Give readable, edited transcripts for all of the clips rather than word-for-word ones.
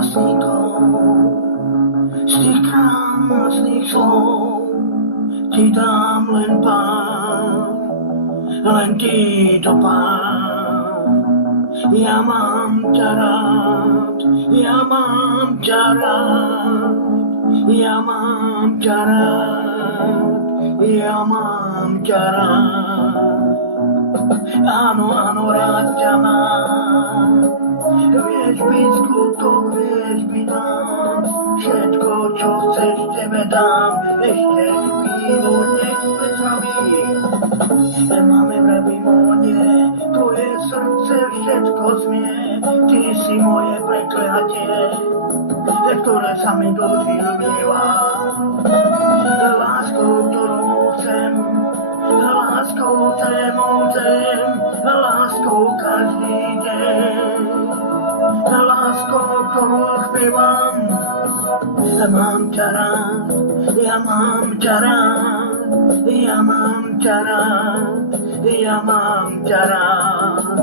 básnikov, z tých krásnych slov ti dám len pár, len ty to pár. Ja mám ťa rád, ja mám ťa rád, ja mám ťa rád, ja mám ťa rád. Áno, áno, rád ťa mám. Vieš byť skutok, vieš byť nám, všetko, čo chceš, tebe dám, ešte chvíľu nech pretraví. Máme v Rabimonie, tvoje srdce všetko smie, ty si moje prekliatie, ktoré sa mi doživníva. Láskou, ktorú chcem, láskou chcem, láskou každý deň, láskou, ktorú spievam. Mám ťa rád, ja mám ťa rád, ja mám ťa rád, ja mám ťa rád.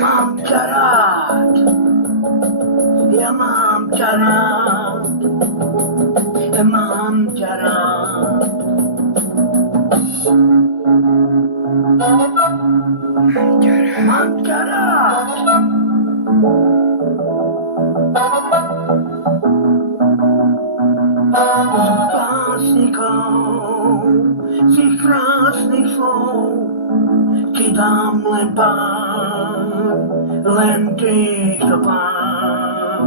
Mám ťa rád, ja mám ťa rád, mám ťa rád. Mám ťa rád. Básnikov, z tých krásnych slov ti dám len pár, len týchto pár.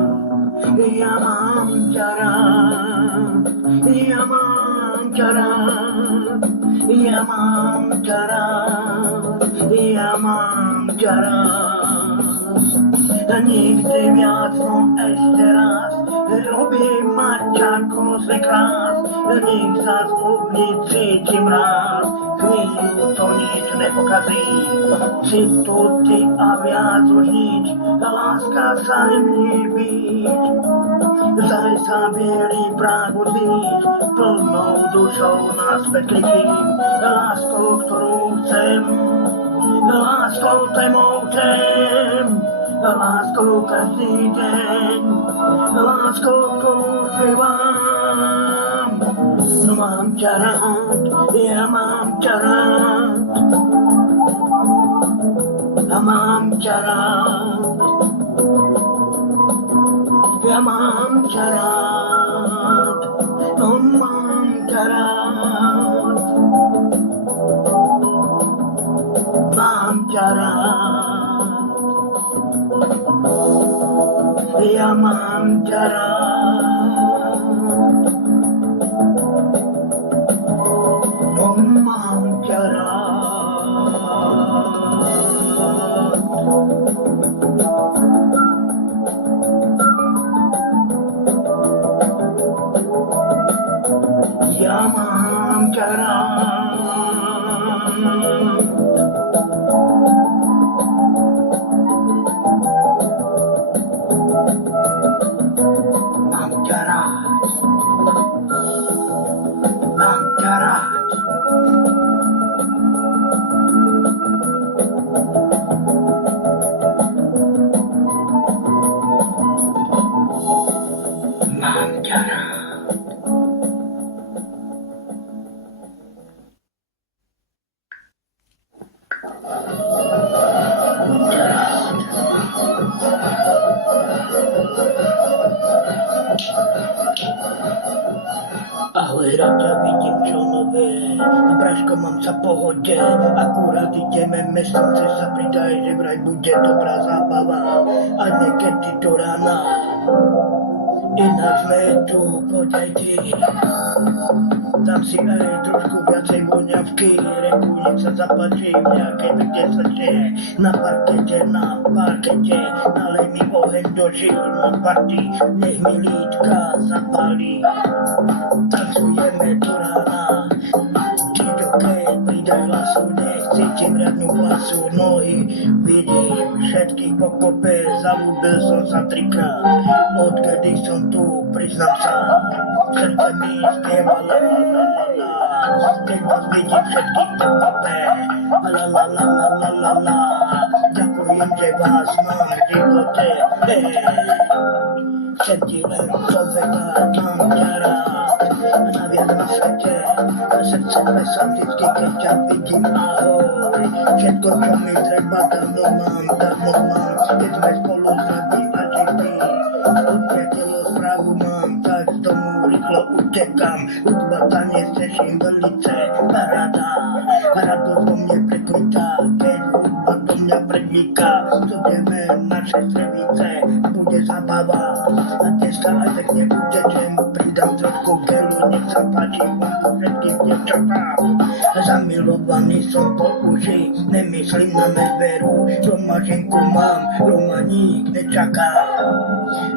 Ja mám ťa rád, ja mám ťa rád, ja mám ťa rád, ja mám ťa rád. Nikdy viac, no ešte raz, robím mať ako zvykás, nech sa z ohni cítim rád, chvíľu to nič nepokazí, si tu ty a viac už nič, láska sa nemní byť, zaj sa bielý práh uzíť, plnou dušou naspäť letím, láskou, ktorú chcem, láskou témou chcem, láskou každý deň, láskou, ktorú spievam. No mám ťa rád, ja mám ťa rád, a mám ťa rád, ja mám ťa rád, no mám ťa rád, mám ťa rád. Ja mám ťa rád, no mám ťa rád. Ja mám ťa rád. Ahoj, rád ťa vidím, čo nové, a Pražko mám sa pohode, akurát ideme mesnice sa pridaj, že vraj bude dobrá zábava, a niekedy do rána, inak sme tu, poď aj ty. Dám si aj trošku viacej voňavky, reku, nech sa zapáči v nejakej pekne srče, na parkete, nalej mi oheň do žil, na party, nech mi lítka zapálí. Tancujeme do rána, či do keď pridaj hlasu, nech cítim riadnu hlasu, nohy vidím všetkých pokope, zalúbil som sa trikrát, odkedy som tu, priznám sa, srdce mi spieva la la la la la, keď vás vidím všetkých pokope, la la la la la la la, ďakujem vás mám v živote, hej. Chcem ti len povedať, mám ťa rád. A naviac na svete, a srdce plesá vždycky, keď ťa vidím, ahoj. Všetko, čo mi treba, dávno mám, keď sme spolu zdraví a živí. Od priateľov správu mám, tak z domu rýchlo utekám. Hudba taniec teším velice, paráda. A radosť vo mne prekvitá, keď hudba do mňa predniká. Zoberieme naše strevice, bude zabava. A dnes sa aj pekne utečem, pridám trošku gelu, nech sa páči vonku všetkým devčatám. Zamilovaný som po uši, nemyslím na medveru, doma ženku mám, doma nik nečaká.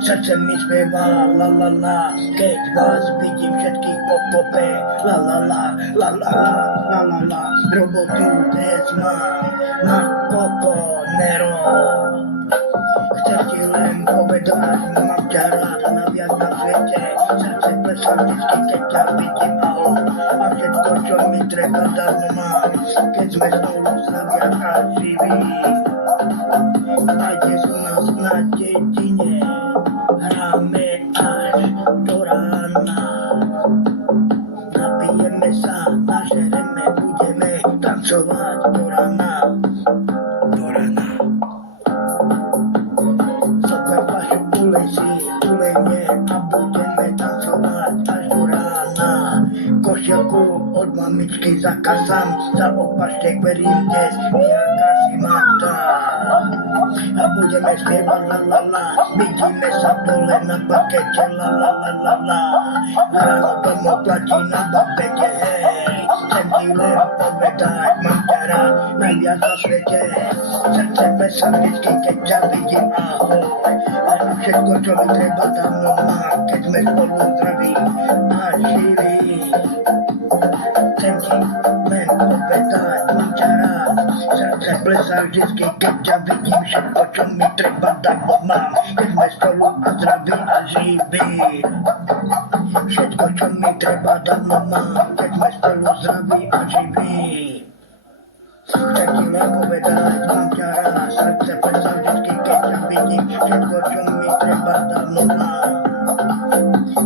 Srdce mi spieva la la la, keď vás vidím všetkých pokope. La la la, la la la, la la la, robotu dnes mám na kokonero. Chcem ti len povedať, mám ťa rád a naviac na svete. Srdce plesá vždycky, keď ťa vidím, ahoj. A všetko, čo mi treba, dávno mám, keď sme spolu zdravia a živí. A dnes u nás na dedine hráme až do rána. Napijeme sa, nažereme, budeme tancovať do rána. Do rána. Zober vašu ulezi, ulenie a budeme tancovať až do rána. Košielku od mamičky zakasám, za opaštek verím dnes, nejaká si ma dá. A budeme spievať la la la, vidíme sa dole na parkete la la la la la. A ráno domov platí na babete, hej. Chcem ti len povedať, mám ťa rád, najviac na svete. Srdce plesá vždycky, keď ťa vidím, ahoj. A všetko, čo mi treba, dávno mám, keď sme spolu zdraví a živí. Chcem ti len povedať, mám ťa rád. Srdce plesá vždycky, keď ťa vidím, všetko, čo mi treba, dávno mám, keď sme spolu a zdraví a živí. Všetko, čo mi treba, dávno mám, keď sme spolu zdraví a živí. Chcem ti len povedať, mám ťa rád, srdce plesá vždycky, keď ťa vidím, všetko, čo mi treba, dávno mám.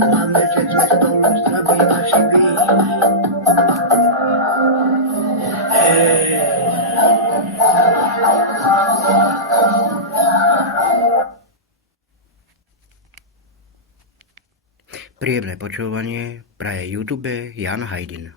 Máme, že sme spolu zdraví a živí. Príjemné počúvanie praje YouTube Jan Hajdin.